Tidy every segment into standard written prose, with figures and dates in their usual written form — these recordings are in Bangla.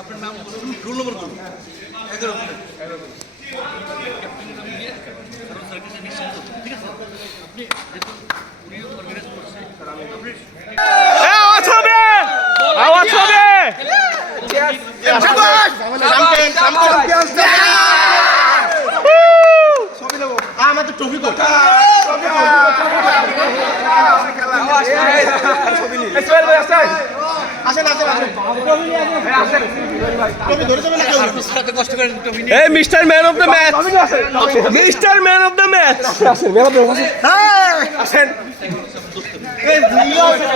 আপনার নাম রোল নম্বর করুন। ক্যাপ্টেনের নাম দিয়ে কারণ স্যারকে নিশ্চিন্ত, ঠিক আছে? আপনি যেহেতু উনি অর্গানাইজ করছে, আওয়াজ হবে। আমার তো ট্রফি কোথা আসেন আসেন আসেন ট্রফি ধরে যাবেন না কেউ সারাতে কষ্ট করে টপি নিয়ে এই mister man of the match, mister man of the match. আসেন ম্যান অফ দ্য ম্যাচ, আসেন। এই দুইও আছে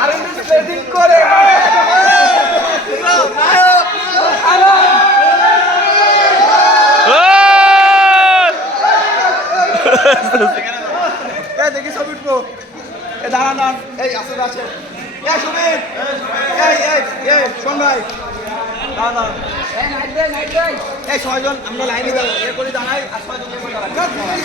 আরএমএস প্লেটিং করে এই দেখি ছবি উঠবো এই দাঁড়ান দাঁড়ান এই আসে আছে এই সুমিত এই শোন ভাই দাঁড়ান দাঁড়ান এই ছয়জন আমরা লাইনে দাঁড়াই এ করে দাঁড়াই আর ছয়জন দাঁড়াই